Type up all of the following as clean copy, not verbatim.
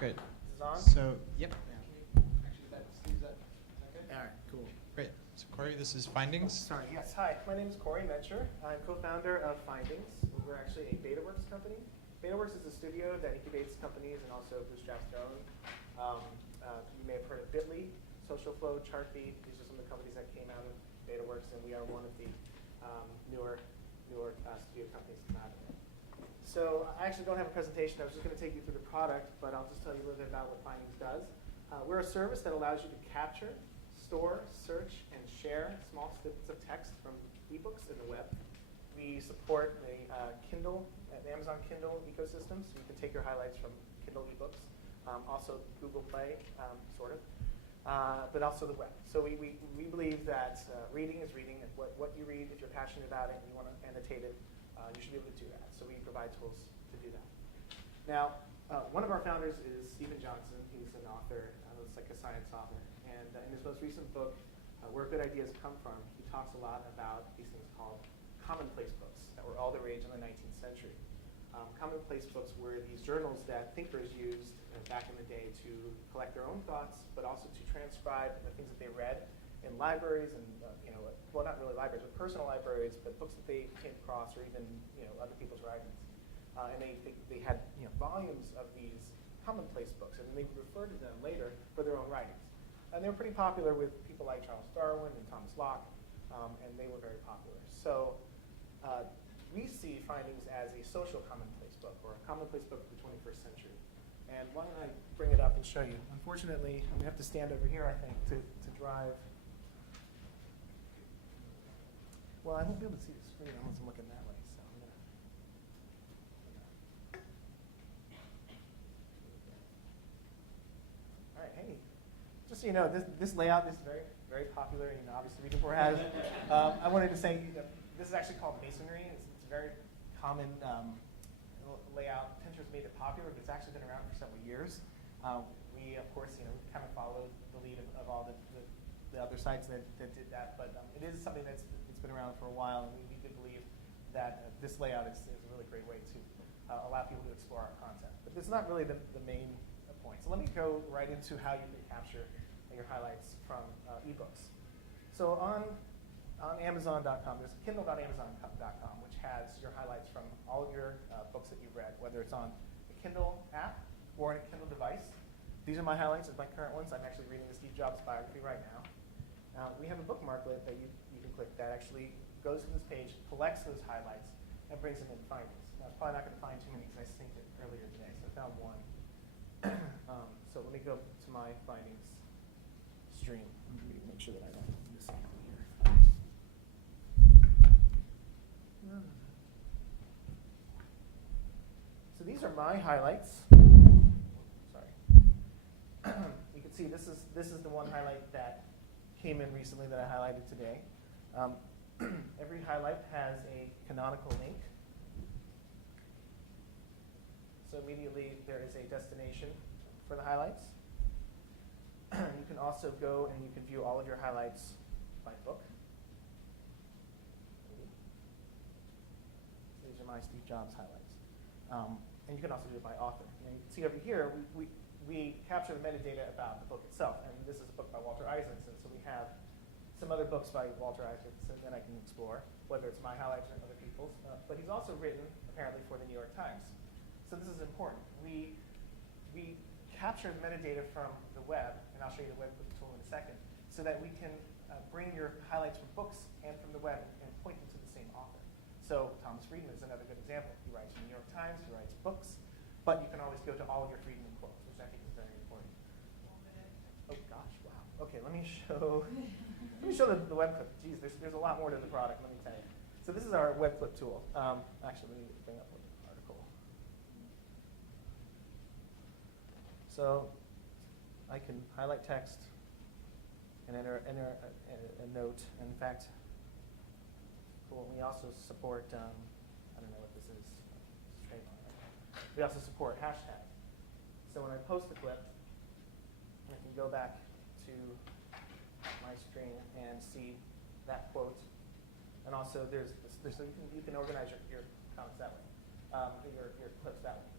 Great. This is on? So, yep. Actually, is that good? All right, cool. Great. So, Corey, this is Findings. Sorry, yes. Hi, my name is Corey Mencher. I'm co-founder of Findings. We're actually a BetaWorks company. BetaWorks is a studio that incubates companies and also bootstraps their own. You may have heard of Bitly, SocialFlow, Chartbeat. These are some of the companies that came out of BetaWorks, and we are one of the newer studio companies to come out of it. So I actually don't have a presentation. I was just going to take you through the product, but I'll just tell you a little bit about what Findings does. We're a service that allows you to capture, store, search, and share small snippets of text from ebooks in the web. We support the Amazon Kindle ecosystem, so you can take your highlights from Kindle ebooks. Also Google Play, sort of, but also the web. So we believe that reading is reading, and what you read, if you're passionate about it and you want to annotate it, you should be able to do that. So we provide tools to do that. Now, one of our founders is Stephen Johnson. He's an author, like a science author. And in his most recent book, Where Good Ideas Come From, he talks a lot about these things called commonplace books that were all the rage in the 19th century. Commonplace books were these journals that thinkers used back in the day to collect their own thoughts, but also to transcribe the things that they read in libraries and, well, not really libraries, but personal libraries, but books that they came across, or even, other people's writings. And they had, volumes of these commonplace books, and they would refer to them later for their own writings. And they were pretty popular with people like Charles Darwin and Thomas Locke, and they were very popular. So we see Findings as a social commonplace book, or a commonplace book of the 21st century. And why don't I bring it up and show you? Unfortunately, I'm going to have to stand over here, I think, to drive. Well, I won't be able to see the screen unless I'm looking that way. So I'm going to. All right, hey. Just so you know, this layout is very, very popular. Obviously, Read4 has. I wanted to say this is actually called masonry. It's a very common layout. Pinterest made it popular, but it's actually been around for several years. We, of course, kind of followed the lead of all the other sites that did that, but it is something that's been around for a while, and we do believe that this layout is a really great way to allow people to explore our content. But it's not really the main point. So let me go right into how you can capture your highlights from ebooks. So on Amazon.com, there's Kindle.Amazon.com, which has your highlights from all of your books that you've read, whether it's on the Kindle app or on a Kindle device. These are my highlights, my current ones. I'm actually reading the Steve Jobs biography right now. We have a bookmarklet that you can click that actually goes to this page, collects those highlights, and brings them in Findings. Now, it's probably not going to find too many because I synced it earlier today, so I found one. So let me go to my Findings stream. Make sure that I don't miss anything here. So these are my highlights. Sorry. You can see this is the one highlight that came in recently that I highlighted today. Every highlight has a canonical link. So immediately there is a destination for the highlights. You can also go and you can view all of your highlights by book. These are my Steve Jobs highlights. And you can also do it by author. And you can see over here, we capture the metadata about the book itself. And this is a book by Walter Isaacson. So we have some other books by Walter Isaacson that I can explore, whether it's my highlights or other people's. But he's also written, apparently, for the New York Times. So this is important. We capture the metadata from the web, and I'll show you the web tool in a second, so that we can bring your highlights from books and from the web and point them to the same author. So Thomas Friedman is another good example. He writes for the New York Times, he writes books, but you can always go to all of your Friedman quotes, which I think is very important. Oh gosh, wow. Okay, let me show the web clip. Geez, there's a lot more to the product, let me tell you. So this is our web clip tool. Actually, let me bring up the article. So I can highlight text and enter a note. And in fact, cool. We also support, I don't know what this is. It's trademark. We also support hashtags. So when I post a clip, I can go back to my screen and see that quote. And also so you can organize your comments that way, your clips that way.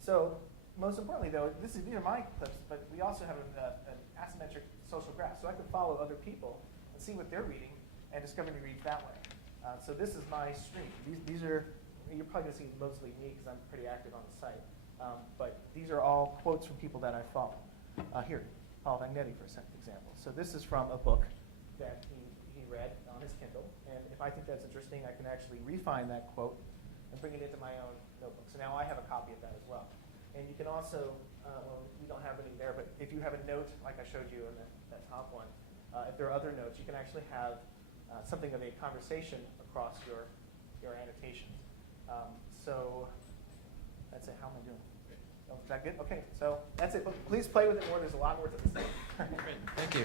So most importantly, though, these are my clips, but we also have an asymmetric social graph, so I can follow other people and see what they're reading and discover new reads that way. So this is my stream. These are, you're probably going to see mostly me because I'm pretty active on the site. But these are all quotes from people that I follow. Here, Paul Magnetti, for example. So this is from a book that he read on his Kindle. And if I think that's interesting, I can actually refine that quote and bring it into my own notebook. So now I have a copy of that as well. And you can also, well, we don't have any there, but if you have a note, like I showed you in that top one, if there are other notes, you can actually have something of a conversation across your annotations. So that's it. How am I doing? Oh, is that good? Okay, so that's it. Please play with it more. There's a lot more to this thing. Great, thank you.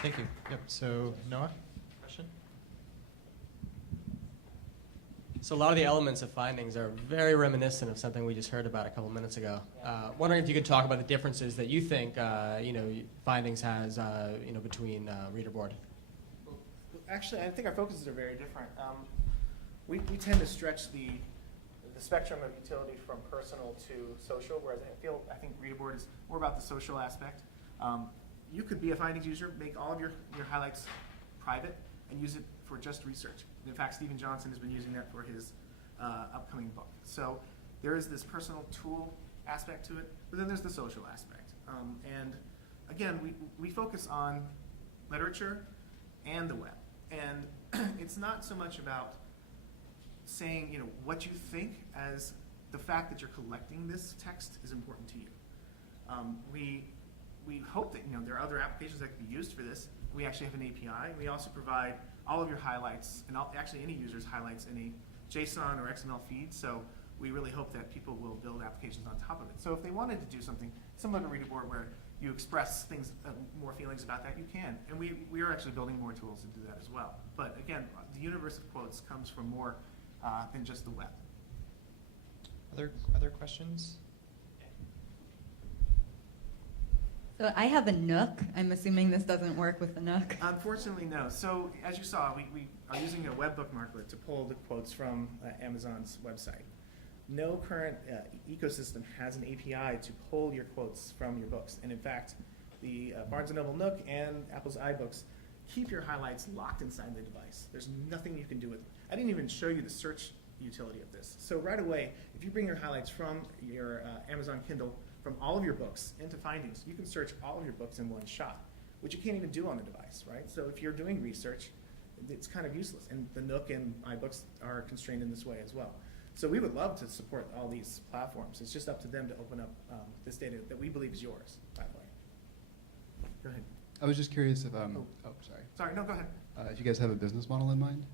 Thank you. Yep, so Noah, question? So a lot of the elements of findings are very reminiscent of something we just heard about a couple minutes ago. Wondering if you could talk about the differences that you think findings has between reader board. Actually, I think our focuses are very different. We tend to stretch the spectrum of utility from personal to social, whereas I think reader board is more about the social aspect. You could be a findings user, make all of your highlights private, and use it for just research. In fact, Stephen Johnson has been using that for his upcoming book. So there is this personal tool aspect to it, but then there's the social aspect. And again, we focus on literature and the web. And it's not so much about saying what you think as the fact that you're collecting this text is important to you. We hope that there are other applications that can be used for this. We actually have an API. We also provide all of your highlights, and actually any user's highlights in a JSON or XML feed. So we really hope that people will build applications on top of it. So if they wanted to do something similar to reader board where you express things, more feelings about that, you can. And we are actually building more tools to do that as well. But again, the universe of quotes comes from more than just the web. Other questions? So I have a Nook. I'm assuming this doesn't work with the Nook. Unfortunately, no. So as you saw, we are using a web bookmarklet to pull the quotes from Amazon's website. No current ecosystem has an API to pull your quotes from your books. And in fact, the Barnes & Noble Nook and Apple's iBooks keep your highlights locked inside the device. There's nothing you can do with it. I didn't even show you the search utility of this. So right away, if you bring your highlights from your Amazon Kindle, from all of your books into findings, you can search all of your books in one shot, which you can't even do on the device, right? So if you're doing research, it's kind of useless. And the Nook and iBooks are constrained in this way as well. So we would love to support all these platforms. It's just up to them to open up this data that we believe is yours, by the way. Go ahead. I was just curious if, sorry. Sorry, no, go ahead. If you guys have a business model in mind?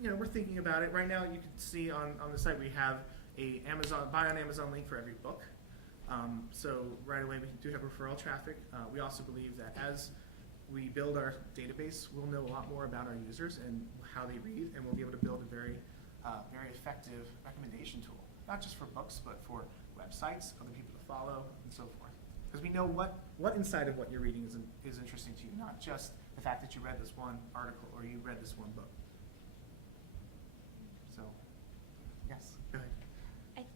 We're thinking about it. Right now, you can see on the site we have a buy on Amazon link for every book. So right away, we do have referral traffic. We also believe that as we build our database, we'll know a lot more about our users and how they read, and we'll be able to build a very effective recommendation tool, not just for books, but for websites, other people to follow, and so forth. Because we know what inside of what you're reading is interesting to you, not just the fact that you read this one article or you read this one book. So, yes, go ahead.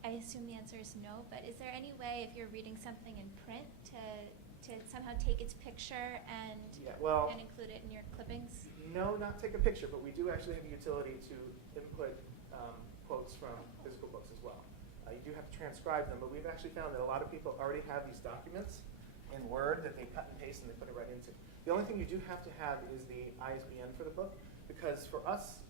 I assume the answer is no, but is there any way if you're reading something in print to somehow take its picture and include it in your clippings? No, not take a picture, but we do actually have a utility to input quotes from physical books as well. You do have to transcribe them, but we've actually found that a lot of people already have these documents in Word that they cut and paste and they put it right into. The only thing you do have to have is the ISBN for the book, because for us,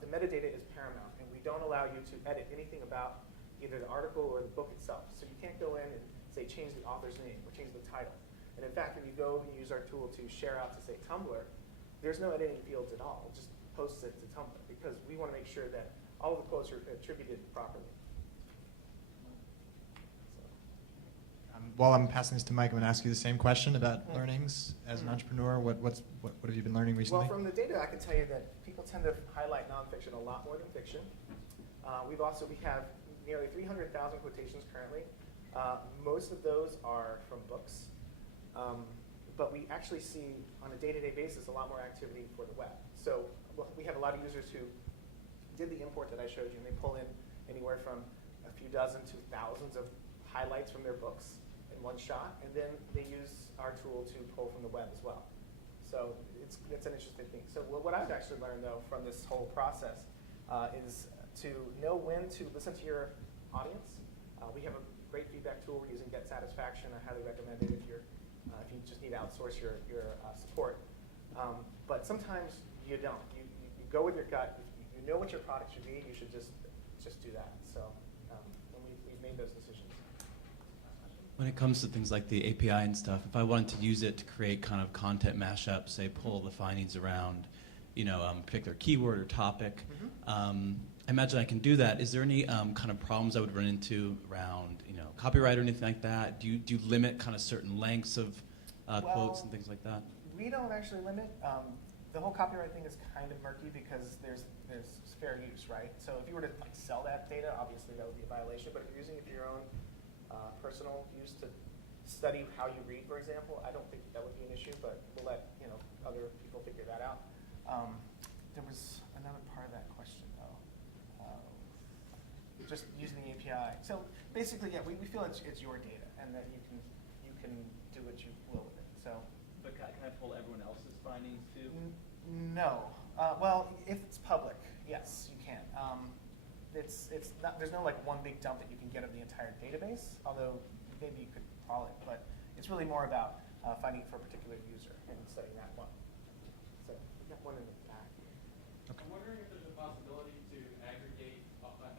the metadata is paramount, and we don't allow you to edit anything about either the article or the book itself. So you can't go in and say change the author's name or change the title. And in fact, when you go and use our tool to share out to say Tumblr, there's no editing fields at all. It just posts it to Tumblr because we want to make sure that all of the quotes are attributed properly. While I'm passing this to Mike, I'm going to ask you the same question about learnings as an entrepreneur. What have you been learning recently? Well, from the data, I can tell you that people tend to highlight nonfiction a lot more than fiction. We have nearly 300,000 quotations currently. Most of those are from books. But we actually see, on a day-to-day basis, a lot more activity for the web. So we have a lot of users who did the import that I showed you, and they pull in anywhere from a few dozen to thousands of highlights from their books in one shot, and then they use our tool to pull from the web as well. So it's an interesting thing. So what I've actually learned, though, from this whole process is to know when to listen to your audience. We have a great feedback tool. We're using Get Satisfaction. I highly recommend it if you just need to outsource your support. But sometimes you don't. You go with your gut. If you know what your product should be, you should just do that. So and we've made those decisions. When it comes to things like the API and stuff, if I wanted to use it to create kind of content mashup, say pull the findings around, a particular keyword or topic, I imagine I can do that. Is there any kind of problems I would run into around, copyright or anything like that? Do you limit kind of certain lengths of quotes and things like that? We don't actually limit. The whole copyright thing is kind of murky because there's fair use, right? So if you were to sell that data, obviously that would be a violation. But if you're using it for your own personal use to study how you read, for example, I don't think that would be an issue. But we'll let other people figure that out. There was another part of that question, though. Just using the API. So basically, yeah, we feel it's your data, and that you can do what you will with it. So. But can I pull everyone else's findings too? No. Well, if it's public, yes, you can. It's not. There's no like one big dump that you can get of the entire database. Although maybe you could crawl it, but it's really more about finding it for a particular user and studying that one. So we got one in the back. Okay. I'm wondering if there's a possibility to aggregate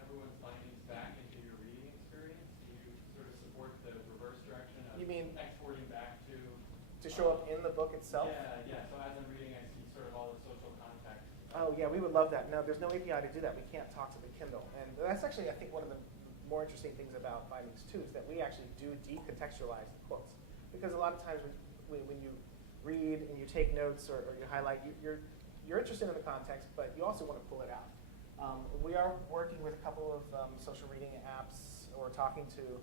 everyone's findings back into your reading experience. Do you sort of support the reverse direction of You mean exporting back to show up in the book itself? Yeah. So as I'm reading, I see sort of all the social context. Oh yeah, we would love that. No, there's no API to do that. We can't talk to the Kindle, and that's actually I think one of the more interesting things about findings too is that we actually do decontextualize the quotes, because a lot of times when you read and you take notes or you highlight, you're interested in the context, but you also want to pull it out. We are working with a couple of social reading apps, or talking to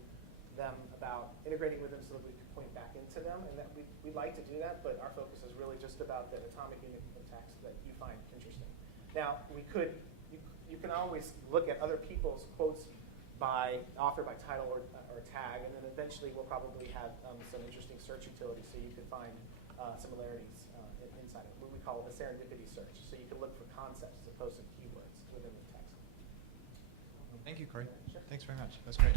them about integrating with them so that we can point back into them, and that we like to do that, but our focus is really just about the atomic unit of text that you find interesting. Now, you can always look at other people's quotes by author, by title, or tag, and then eventually we'll probably have some interesting search utilities so you can find similarities inside of it. What we call the serendipity search, so you can look for concepts as opposed to keywords within the text. Thank you, Corey. Sure. Thanks very much. That's great.